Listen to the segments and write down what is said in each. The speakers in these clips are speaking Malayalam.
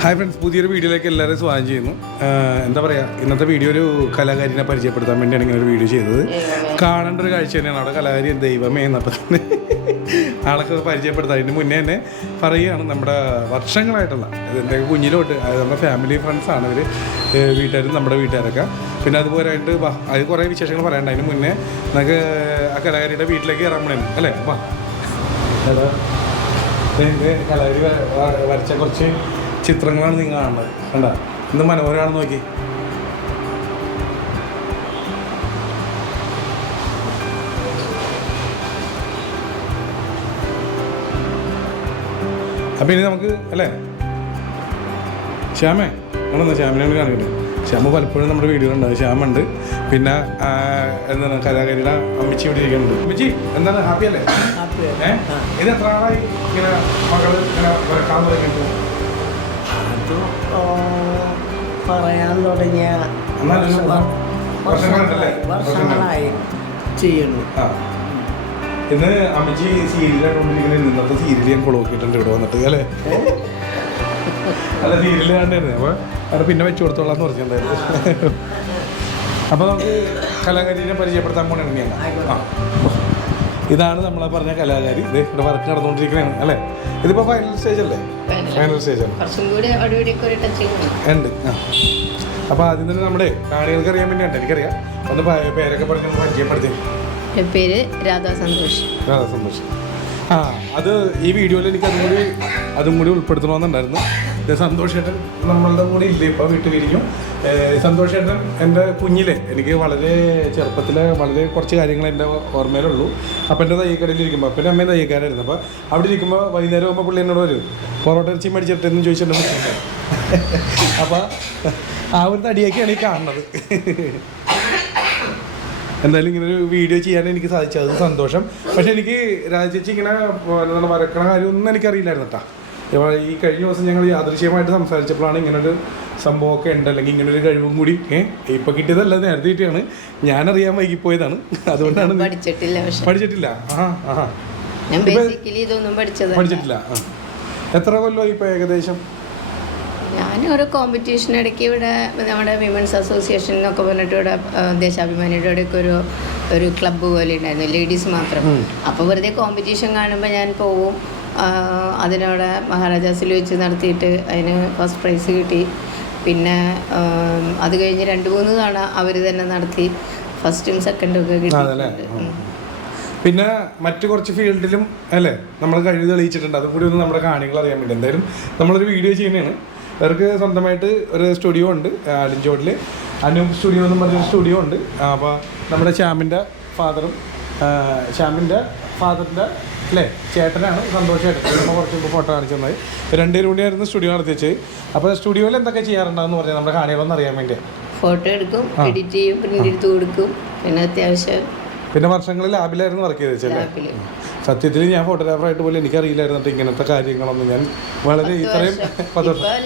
ഹായ് ഫ്രണ്ട്സ്, പുതിയൊരു വീഡിയോയിലേക്ക് എല്ലാവരും സ്വാഗതം ചെയ്യുന്നു. എന്താ പറയുക, ഇന്നത്തെ വീഡിയോ ഒരു കലാകാരിനെ പരിചയപ്പെടുത്താൻ വേണ്ടിയാണ് ഇങ്ങനെ ഒരു വീഡിയോ ചെയ്തത്. കാണേണ്ട ഒരു കാഴ്ച തന്നെയാണ്. അവിടെ കലാകാരി ദൈവമേ എന്നപ്പോൾ തന്നെ ആളൊക്കെ പരിചയപ്പെടുത്താം. അതിന് മുന്നേ തന്നെ പറയുകയാണ്, നമ്മുടെ വർഷങ്ങളായിട്ടുള്ള എൻ്റെ കുഞ്ഞിലോട്ട് നമ്മുടെ ഫാമിലി ഫ്രണ്ട്സാണ് ഇവർ, വീട്ടുകാരും നമ്മുടെ വീട്ടുകാരൊക്കെ. പിന്നെ അതുപോലെ ആയിട്ട് അത് കുറേ വിശേഷങ്ങൾ പറയണ്ട. അതിന് മുന്നേ നമുക്ക് ആ കലാകാരിയുടെ വീട്ടിലേക്ക് കയറാൻ വേണം അല്ലേ? വാ, കലാകാരി വരച്ച കുറച്ച് ചിത്രങ്ങളാണ് നിങ്ങൾ കാണുന്നത്. കണ്ട, ഇന്ന് മനോഹരമാണെന്ന് നോക്കി. അപ്പം ഇനി നമുക്ക് അല്ലേ ശ്യാമേ, നമ്മളെന്താ ശ്യാമിനാണ് കാണിക്കുന്നത്. ശ്യാമ പലപ്പോഴും നമ്മുടെ വീഡിയോ ഉണ്ടാവും. ശ്യാമുണ്ട്, പിന്നെ എന്താണ് കലാകാരിയുടെ അമ്മച്ചി ഇവിടെ ഇരിക്കുന്നുണ്ട്. അമ്മച്ചി എന്താണ്, ഹാപ്പി അല്ലേ? ഇത് എത്ര ആളായി ഇങ്ങനെ മകള് ഇങ്ങനെ വരക്കാൻ തുടങ്ങിയിട്ട്? പറയാൻ തുടങ്ങിയ വർഷങ്ങളായി ചെയ്യുന്നു. ഇന്ന് അമ്മച്ചി സീരിയലായിട്ടോണ്ടിരിക്കുന്ന ഇന്നത്തെ സീരിയൽ ഞാൻ കൊളോക്കിയിട്ടുണ്ട് ഇവിടെ വന്നിട്ട് അല്ലേ? അല്ല, സീരിയൽ കണ്ടായിരുന്നു. അപ്പോൾ അവിടെ പിന്നെ വെച്ച് കൊടുത്തോളാം എന്ന് പറഞ്ഞിട്ടുണ്ടായിരുന്നു. അപ്പോൾ നമുക്ക് കലാകാരിനെ പരിചയപ്പെടുത്താൻ പോകണം. ഇതാണ് നമ്മളെ പറഞ്ഞ കലാകാരി. ഇത് ഇവിടെ വർക്ക് നടന്നുകൊണ്ടിരിക്കുന്നതാണ് അല്ലേ? ഇതിപ്പോൾ ഫൈനൽ സ്റ്റേജ് അല്ലേ? ഫൈനൽ സ്റ്റേജാണ് ഉണ്ട്. അപ്പോൾ ആദ്യം തന്നെ നമ്മുടെ കാണികൾക്ക് അറിയാൻ വേണ്ടിയാണ്. എനിക്കറിയാം, ഒന്ന് പേരൊക്കെ പറഞ്ഞ് പരിചയപ്പെടുത്തി. എൻ്റെ പേര് രാധാ സന്തോഷ്. രാധാ സന്തോഷ്. അത് ഈ വീഡിയോയിൽ എനിക്ക് അതും കൂടി ഉൾപ്പെടുത്തണമെന്നുണ്ടായിരുന്നു. സന്തോഷേട്ടൻ നമ്മളുടെ കൂടെ ഇല്ല, ഇപ്പോൾ വീട്ടിലിരിക്കും. സന്തോഷേട്ടൻ എൻ്റെ കുഞ്ഞിലെ എനിക്ക് വളരെ ചെറുപ്പത്തിലെ വളരെ കുറച്ച് കാര്യങ്ങൾ എൻ്റെ ഓർമ്മയിലുള്ളൂ. അപ്പം എൻ്റെ തയ്യക്കടയിലിരിക്കുമ്പോൾ അപ്പം എൻ്റെ അമ്മയും തയ്യക്കാരായിരുന്നു. അപ്പോൾ അവിടെ ഇരിക്കുമ്പോൾ വൈകുന്നേരം ആകുമ്പോൾ പുള്ളി എന്നോട് വരും, പൊറോട്ട ഇറച്ചി മേടിച്ചിട്ടെന്ന് ചോദിച്ചിട്ടുണ്ട്. അപ്പോൾ ആ ഒരു തടിയൊക്കെയാണ് ഈ കാണുന്നത്. എന്തായാലും ഇങ്ങനൊരു വീഡിയോ ചെയ്യാൻ എനിക്ക് സാധിച്ചു, അത് സന്തോഷം. പക്ഷെ എനിക്ക് രാജേച്ചി ഇങ്ങനെ വരക്കണ കാര്യമൊന്നും എനിക്കറിയില്ലായിരുന്നു കേട്ടോ. ഈ കഴിഞ്ഞ ദിവസം ഞങ്ങൾ യാദൃശ്യമായിട്ട് സംസാരിച്ചപ്പോഴാണ് ഇങ്ങനൊരു സംഭവമൊക്കെ ഉണ്ട്, അല്ലെങ്കിൽ ഇങ്ങനൊരു കഴിവും കൂടി ഇപ്പം കിട്ടിയതല്ല, നേരത്തെ കിട്ടിയാണ്. ഞാനറിയാൻ വൈകിപ്പോയതാണ്, അതുകൊണ്ടാണ്. പഠിച്ചിട്ടില്ല. പഠിച്ചിട്ടില്ല. എത്ര കൊല്ലമായി ഇപ്പോൾ ഏകദേശം? ഞാനൊരു കോമ്പറ്റീഷൻ ഇടയ്ക്ക് ഇവിടെ നമ്മുടെ വിമൻസ് അസോസിയേഷൻ എന്നൊക്കെ പറഞ്ഞിട്ട് ഇവിടെ ദേശാഭിമാനിയുടെ ഇടയ്ക്ക് ഒരു ക്ലബ്ബ് പോലെ ഉണ്ടായിരുന്നു, ലേഡീസ് മാത്രം. അപ്പോൾ വെറുതെ കോമ്പറ്റീഷൻ കാണുമ്പോൾ ഞാൻ പോവും. അതിനവിടെ മഹാരാജാസിൽ വെച്ച് നടത്തിയിട്ട് അതിന് ഫസ്റ്റ് പ്രൈസ് കിട്ടി. പിന്നെ അത് കഴിഞ്ഞ് 2-3 തവണ അവർ തന്നെ നടത്തി ഫസ്റ്റും സെക്കൻഡും ഒക്കെ കിട്ടിയിട്ടുണ്ട്. പിന്നെ മറ്റു കുറച്ച് ഫീൽഡിലും അല്ലേ നമ്മൾ കഴിവ് തെളിയിച്ചിട്ടുണ്ട്. അതും കൂടി ഒന്ന് നമ്മുടെ കാണികൾ അറിയാൻ വേണ്ടി എന്തായാലും നമ്മളൊരു വീഡിയോ ചെയ്യുന്നതാണ്. അവർക്ക് സ്വന്തമായിട്ട് ഒരു സ്റ്റുഡിയോ ഉണ്ട് ആലിഞ്ചോട്ടിൽ, അനൂപ് സ്റ്റുഡിയോ എന്നും പറഞ്ഞൊരു സ്റ്റുഡിയോ ഉണ്ട്. അപ്പോൾ നമ്മുടെ ശ്യാമിൻ്റെ ഫാദറിൻ്റെ അല്ലേ ചേട്ടനാണ് സന്തോഷമായിട്ട് നമ്മൾ കുറച്ച് മുമ്പ് ഫോട്ടോ കാണിച്ചു തന്നത്. 2 കൂടിയായിരുന്നു സ്റ്റുഡിയോ നടത്തി വെച്ചത്. അപ്പോൾ സ്റ്റുഡിയോയിൽ എന്തൊക്കെ ചെയ്യാറുണ്ടെന്ന് പറഞ്ഞാൽ നമ്മുടെ കാണികളൊന്നും അറിയാൻ വേണ്ടിയാണ്. ഫോട്ടോ എടുക്കും, എഡിറ്റ് ചെയ്യും, പ്രിൻ്റ് എടുത്ത് കൊടുക്കും. പിന്നെ അത്യാവശ്യം പിന്നെ വർഷങ്ങളിൽ ലാബിലായിരുന്നു വർക്ക് ചെയ്ത് വെച്ചല്ലേ? സത്യത്തിൽ ഞാൻ ഫോട്ടോഗ്രാഫറായിട്ട് പോലും എനിക്കറിയില്ലായിരുന്നു ഇങ്ങനത്തെ കാര്യങ്ങളൊന്നും. ഞാൻ വളരെ ഇത്രയും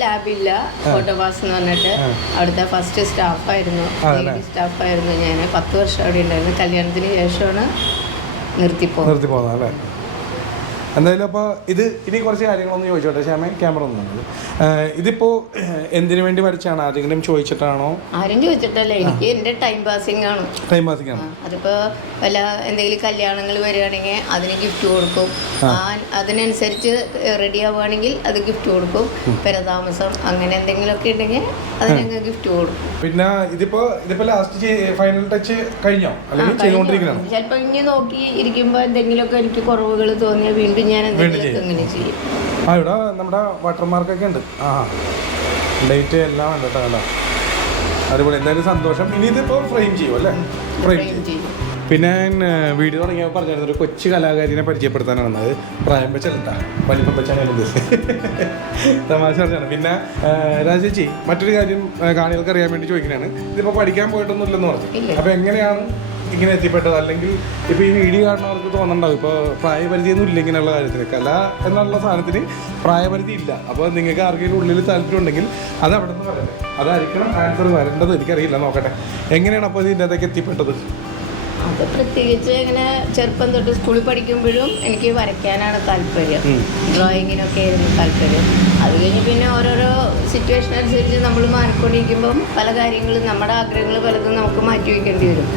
ലാബില്ല, ഫോട്ടോപാസ് എന്ന് പറഞ്ഞിട്ട് അവിടുത്തെ ഫസ്റ്റ് സ്റ്റാഫായിരുന്നു ഞാൻ. 10 വർഷം അവിടെ ഉണ്ടായിരുന്നു. കല്യാണത്തിന് ശേഷമാണ് നിർത്തിപ്പോകുന്നത് അല്ലേ? എന്തായാലും അപ്പോൾ ഇത് ഇനി കുറച്ച് കാര്യങ്ങളൊന്നും ചോദിച്ചോട്ടെ ശ്യാമേ, ക്യാമറ ഒന്നും ഇതിപ്പോൾ എന്തിനു വേണ്ടി വരച്ചാണ്? ആരെങ്കിലും ചോദിച്ചിട്ടാണോ? ആരും ചോദിച്ചിട്ടല്ല, എനിക്ക് എൻ്റെ ടൈം പാസിംഗ് ആണ്. അതിപ്പോൾ വല്ല എന്തെങ്കിലും കല്യാണങ്ങൾ വരികയാണെങ്കിൽ അതിന് ഗിഫ്റ്റ് കൊടുക്കും. അതിനനുസരിച്ച് റെഡി ആവുകയാണെങ്കിൽ അത് ഗിഫ്റ്റ് കൊടുക്കും. പെരതാമസം അങ്ങനെ എന്തെങ്കിലുമൊക്കെ ഉണ്ടെങ്കിൽ അതിനങ്ങ് ഗിഫ്റ്റ് കൊടുക്കും. പിന്നെ ഇതിപ്പോൾ ലാസ്റ്റ് ഫൈനൽ ടച്ച് കഴിഞ്ഞോ? അല്ലെങ്കിൽ ചെയ്തുകൊണ്ടിരിക്കണം? ചിലപ്പോൾ ഇങ്ങനെ നോക്കി ഇരിക്കുമ്പോൾ എന്തെങ്കിലുമൊക്കെ എനിക്ക് കുറവുകൾ തോന്നിയാൽ വീണ്ടും ഞാൻ എന്തെങ്കിലുമൊക്കെ ഇങ്ങനെ ചെയ്യും. ഇവിടെ നമ്മുടെ വാട്ടർമാർക്കൊക്കെ ഉണ്ട്. ലൈറ്റ് എല്ലാം ഉണ്ട് കേട്ടോ. കണ്ടോ, അതുപോലെ എന്തായാലും സന്തോഷം. ഇനി ഇതിപ്പോൾ ഫ്രെയിം ചെയ്യും അല്ലേ? ഫ്രെയിം ചെയ്യും. പിന്നെ ഞാൻ വീഡിയോ തുടങ്ങിയപ്പോൾ പറഞ്ഞിരുന്നു ഒരു കൊച്ചു കലാകാരിനെ പരിചയപ്പെടുത്താനാണ്. അത് പ്രായം വെച്ചല്ല, വലിപ്പം വെച്ചാണ് ഞാൻ ഉദ്ദേശിച്ചത്. തമാശ പറഞ്ഞാണ്. പിന്നെ രാജേച്ചി മറ്റൊരു കാര്യം കാണികൾക്ക് അറിയാൻ വേണ്ടി ചോദിക്കുന്നതാണ്. ഇതിപ്പോൾ പഠിക്കാൻ പോയിട്ടൊന്നും ഇല്ലെന്ന് പറഞ്ഞു. അപ്പോൾ എങ്ങനെയാണ് ഇങ്ങനെ എത്തിപ്പെട്ടത്? അല്ലെങ്കിൽ ഇപ്പോൾ ഈ വീഡിയോ കാണുന്നവർക്ക് തോന്നുന്നുണ്ടാവും ഇപ്പോൾ പ്രായപരിധിയൊന്നും ഇല്ല ഇങ്ങനെയുള്ള കാര്യത്തിന്. കല എന്നുള്ള സാധനത്തിന് പ്രായപരിധി ഇല്ല. അപ്പോൾ നിങ്ങൾക്ക് ആർക്കെങ്കിലും ഉള്ളിൽ താല്പര്യം ഉണ്ടെങ്കിൽ അത് അവിടെ നിന്ന് പറയട്ടെ. അതായിരിക്കണം ആൻസർ വരേണ്ടത്. എനിക്കറിയില്ല, നോക്കട്ടെ എങ്ങനെയാണ് അപ്പോൾ ഇതിൻ്റെ അതൊക്കെ എത്തിപ്പെട്ടത്. അത് പ്രത്യേകിച്ച് ഇങ്ങനെ ചെറുപ്പം തൊട്ട് സ്കൂളിൽ പഠിക്കുമ്പോഴും എനിക്ക് വരയ്ക്കാനാണ് താല്പര്യം, ഡ്രോയിങ്ങിനൊക്കെ ആയിരുന്നു താല്പര്യം. അത് കഴിഞ്ഞ് പിന്നെ ഓരോരോ സിറ്റുവേഷൻ അനുസരിച്ച് നമ്മൾ മാറിക്കൊണ്ടിരിക്കുമ്പം പല കാര്യങ്ങളും നമ്മുടെ ആഗ്രഹങ്ങൾ പലതും നമുക്ക് മാറ്റി വയ്ക്കേണ്ടി വരും.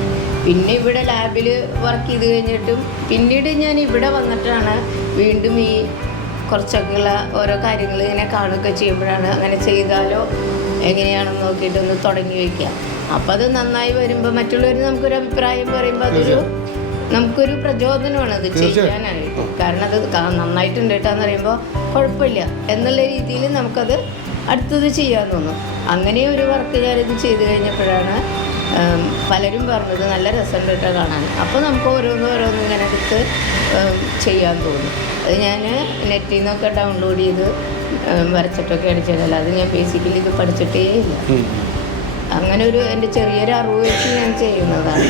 പിന്നെ ഇവിടെ ലാബിൽ വർക്ക് ചെയ്ത് കഴിഞ്ഞിട്ടും പിന്നീട് ഞാൻ ഇവിടെ വന്നിട്ടാണ് വീണ്ടും ഈ കുറച്ചൊക്കെയുള്ള ഓരോ കാര്യങ്ങൾ ഇങ്ങനെ കാണുകയൊക്കെ ചെയ്യുമ്പോഴാണ് അങ്ങനെ ചെയ്താലോ എങ്ങനെയാണെന്ന് നോക്കിയിട്ടൊന്ന് തുടങ്ങി വയ്ക്കുക. അപ്പം അത് നന്നായി വരുമ്പോൾ മറ്റുള്ളവർ നമുക്കൊരു അഭിപ്രായം പറയുമ്പോൾ അതൊരു നമുക്കൊരു പ്രചോദനമാണ് അത് ചെയ്യാനായിട്ട്. കാരണം അത് നന്നായിട്ടുണ്ട് കേട്ടാന്ന് പറയുമ്പോൾ കുഴപ്പമില്ല എന്നുള്ള രീതിയിൽ നമുക്കത് അടുത്തത് ചെയ്യാൻ തോന്നും. അങ്ങനെ ഒരു വർക്ക് ഞാനിത് ചെയ്ത് കഴിഞ്ഞപ്പോഴാണ് പലരും പറഞ്ഞത് നല്ല രസമുണ്ട് കേട്ടോ കാണാൻ. അപ്പോൾ നമുക്ക് ഓരോന്നും ഇങ്ങനെ എടുത്ത് ചെയ്യാൻ തോന്നും. അത് ഞാൻ നെറ്റിൽ നിന്നൊക്കെ ഡൗൺലോഡ് ചെയ്ത് വരച്ചിട്ടൊക്കെ അടിച്ചിട്ടല്ല, അത് ഞാൻ ബേസിക്കലി ഇത് പഠിച്ചിട്ടേ ഇല്ല. അങ്ങനെ ഒരു എൻ്റെ ചെറിയൊരു അറിവ് വെച്ച് ഞാൻ ചെയ്യുന്നതാണ്.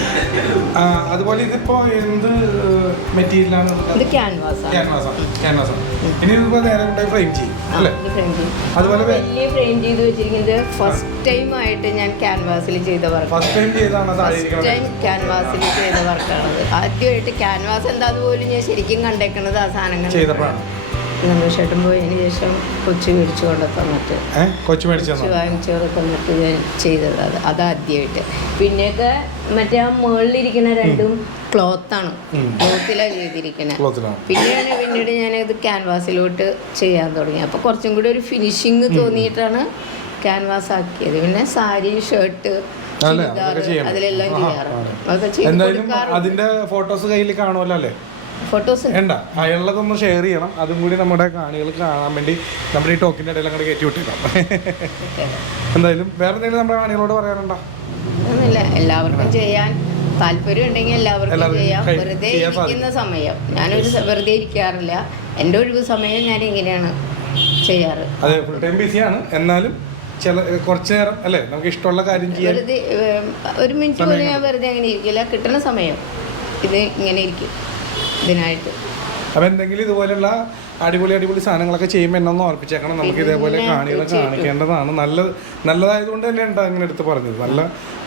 അതുപോലെ ഇതിപ്പോ എന്ത് മെറ്റീരിയലാണ്? ഇത് ക്യാൻവാസാണ്. ഇനി ഇതിപ്പോ നേരെ ഫ്രെയിം ചെയ്യും അല്ലേ? അതുപോലെ വലിയ ഫ്രെയിം ചെയ്ത് വെച്ചിരിക്കുന്നത് ഫസ്റ്റ് ടൈം ആയിട്ട് ഞാൻ ക്യാൻവാസിൽ ചെയ്ത വർക്കാണ്. ഫസ്റ്റ് ടൈം ക്യാൻവാസിൽ ചെയ്ത വർക്കാണത്. ആദ്യമായിട്ട് ക്യാൻവാസ് എന്താന്ന് പോലും ഞാൻ ശരിക്കും കണ്ടേക്കുന്നത് ആ സാധനങ്ങൾ ചെയ്തപ്പോഴാണ്. സന്തോഷമായിട്ടും പോയതിന് ശേഷം കൊച്ചു മേടിച്ചു കൊണ്ട് തന്നിട്ട് വാങ്ങിച്ചു തന്നിട്ട് ഞാൻ ചെയ്തത് അതാദ്യമായിട്ട്. പിന്നെയൊക്കെ മറ്റേ ആ മുകളിലിരിക്കുന്ന രണ്ടും ക്ലോത്താണ്, ക്ലോത്തിലാണ് ചെയ്തിരിക്കുന്നത്. പിന്നീട് ഞാനത് ക്യാൻവാസിലോട്ട് ചെയ്യാൻ തുടങ്ങി. അപ്പോൾ കുറച്ചും കൂടി ഒരു ഫിനിഷിങ് തോന്നിയിട്ടാണ് ക്യാൻവാസ് ആക്കിയത്. പിന്നെ സാരി, ഷർട്ട്, അതിലെല്ലാം ചെയ്യാറുണ്ട്. അതൊക്കെ അതിന്റെ ഫോട്ടോസ് കയ്യിൽ കാണുമല്ലോ അല്ലേ? ഫോട്ടോസ് വേണ്ട, അയാളതൊന്ന് ഷെയർ ചെയ്യണം. അതും കൂടി നമ്മുടെ കാണികൾ കാണാൻ വേണ്ടി നമ്മുടെ ഈ ടോക്കിൻ്റെ ഇടയിൽ അങ്ങോട്ട് കയറ്റി വിട്ടേക്കാം. എന്തായാലും വേറെ എന്തെങ്കിലും നമ്മുടെ കാണികളോട് പറയാനുണ്ടോ? ഒന്നുമില്ല, എല്ലാവർക്കും ചെയ്യാൻ താല്പര്യം ഉണ്ടെങ്കിൽ എല്ലാവർക്കും ചെയ്യാം. വെറുതെ ഇരിക്കുന്ന സമയം ഞാനൊരു വെറുതെ ഇരിക്കാറില്ല. എൻ്റെ ഒഴിവ് സമയം ഞാൻ ഇങ്ങനെയാണ് ചെയ്യാറ്. അതെ, ഫുൾ ടൈം ബിസിയാണ്, എന്നാലും കുറച്ച് നേരം അല്ലേ നമുക്ക് ഇഷ്ടമുള്ള കാര്യം ചെയ്യാൻ. വെറുതെ ഒരു മിനിറ്റ് പോലും ഞാൻ വെറുതെ അങ്ങനെ ഇരിക്കില്ല. കിട്ടുന്ന സമയം ഇത് ഇങ്ങനെ ഇരിക്കും ഇതിനായിട്ട്. അപ്പം എന്തെങ്കിലും ഇതുപോലെയുള്ള അടിപൊളി സാധനങ്ങളൊക്കെ ചെയ്യുമ്പോൾ എന്നൊന്ന് ഓർപ്പിച്ചേക്കണം. നമുക്ക് ഇതേപോലെ കാണികളെ കാണിക്കേണ്ടതാണ്. നല്ലതായതുകൊണ്ട് തന്നെ ഉണ്ട് അങ്ങനെ എടുത്ത് പറഞ്ഞത്. നല്ല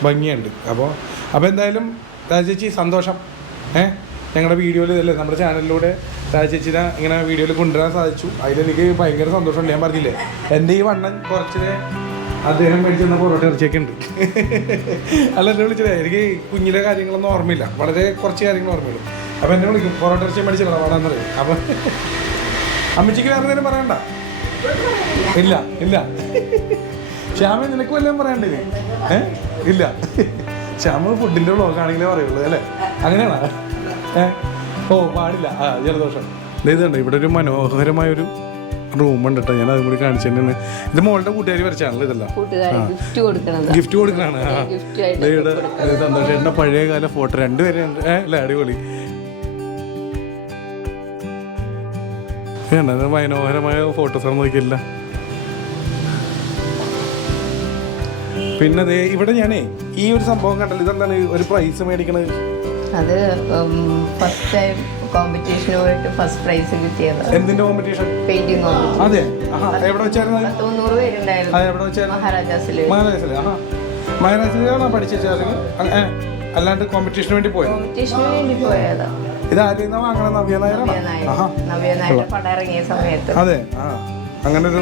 ഭംഗിയുണ്ട്. അപ്പോൾ എന്തായാലും രാജേച്ചി സന്തോഷം. ഞങ്ങളുടെ വീഡിയോയിൽ ഇതല്ലേ നമ്മുടെ ചാനലിലൂടെ രാജേച്ചിനെ ഇങ്ങനെ വീഡിയോയിൽ കൊണ്ടുവരാൻ സാധിച്ചു. അതിലെനിക്ക് ഭയങ്കര സന്തോഷമുണ്ട്. ഞാൻ പറഞ്ഞില്ലേ, എൻ്റെ ഈ വണ്ണം കുറച്ച് അദ്ദേഹം മേടിച്ചെന്ന പൊറോട്ട ഇറച്ചിയൊക്കെ ഉണ്ട്. അല്ല, എന്നെ വിളിച്ചില്ലേ, എനിക്ക് കുഞ്ഞിലെ കാര്യങ്ങളൊന്നും ഓർമ്മയില്ല, വളരെ കുറച്ച് കാര്യങ്ങൾ ഓർമ്മയുള്ളൂ. അപ്പം എന്നെ വിളിക്കും, പൊറോട്ട ഇറച്ചി മേടിച്ചില്ല വേണമെന്ന് പറയും. അപ്പം അമ്മച്ചിക്ക് വേറെ എന്തെങ്കിലും പറയണ്ട? ഇല്ല ശ്യാമ, നിനക്ക് വല്ലതും പറയണ്ടേ? ഇല്ല, ശ്യാമ ഫുഡിൻ്റെ വ്ളോഗാണെങ്കിലേ പറയുള്ളൂ അല്ലേ? അങ്ങനെയാണോ? പാടില്ല. ജലദോഷം. ഇതുണ്ട്, ഇവിടെ ഒരു മനോഹരമായൊരു റൂമുണ്ട് കേട്ടോ. ഞാൻ അതും കൂടി കാണിച്ചു തന്നെയാണ്. ഇത് മോളുടെ കൂട്ടുകാരി വരച്ചാണല്ലോ ഇതെല്ലാം. ഗിഫ്റ്റ് കൊടുക്കണാണ്. ഇവിടെ സന്തോഷേട്ടൻ്റെ പഴയകാല ഫോട്ടോ രണ്ടുപേരുണ്ട് അല്ലേ? അടിപൊളി. വേണ്ട, മനോഹരമായ ഫോട്ടോസാണ്, നോക്കിയില്ല. പിന്നെ അതെ, ഇവിടെ ഞാനേ ഈ ഒരു സംഭവം കണ്ടല്ലോ, ഇതെന്താണ് ഒരു പ്രൈസ് മേടിക്കണത്? അത് ഫസ്റ്റ് ടൈം കോമ്പറ്റീഷന് പോയിട്ട് ഫസ്റ്റ് പ്രൈസ് കിട്ടിയത്. എന്തിന്റെ കോമ്പറ്റീഷൻ? Painting competition. അതെ, എവിടെ വെച്ചായിരുന്നു? 300 പേരുണ്ടായിരുന്നു. മഹാരാജാസിൽ. മഹാരാജാസിലാണോ പഠിച്ചാൽ? അല്ലാണ്ട് കോമ്പറ്റീഷന് വേണ്ടി പോയത്? കോമ്പറ്റീഷന് വേണ്ടി പോയതാ. ഇത് ആദ്യം വാങ്ങണം? നവ്യ നായരുടെ പടം ഇറങ്ങിയ സമയത്ത്. അതെ, അങ്ങനൊരു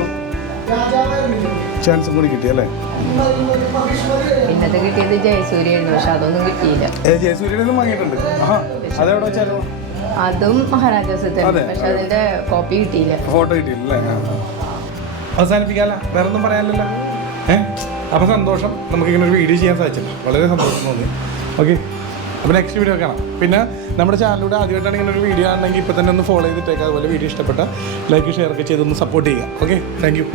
ചാൻസ് കൂടി കിട്ടി അല്ലേ? പിന്നത് കിട്ടിയത് ജയസൂര്യായിരുന്നു, പക്ഷെ അതൊന്നും കിട്ടിയില്ല. ജയസൂര്യനും വാങ്ങിയിട്ടുണ്ട്. അതെവിടെ വെച്ചായിരുന്നു? അതും മഹാരാജാസ് തന്നെ, പക്ഷെ അതിന്റെ കോപ്പി കിട്ടിയില്ല, ഫോട്ടോ കിട്ടിയില്ലേ? അവസാനിപ്പിക്കാല്ല, വേറെ ഒന്നും പറയാനില്ലല്ലോ. അപ്പോൾ സന്തോഷം, നമുക്കിങ്ങനെ ഒരു വീഡിയോ ചെയ്യാൻ സാധിച്ചില്ല, വളരെ സന്തോഷം തോന്നി. ഓക്കെ, അപ്പോൾ നെക്സ്റ്റ് വീഡിയോ കാണാം. പിന്നെ നമ്മുടെ ചാനലിലൂടെ ആദ്യമായിട്ടാണ് ഇങ്ങനെ ഒരു വീഡിയോ ആണെങ്കിൽ ഇപ്പോൾ തന്നെ ഒന്ന് ഫോളോ ചെയ്തിട്ടേക്കാം. അതുപോലെ വീഡിയോ ഇഷ്ടപ്പെട്ട ലൈക്ക് ഷെയർ ഒക്കെ ചെയ്തൊന്ന് സപ്പോർട്ട് ചെയ്യുക. Okay, thank you.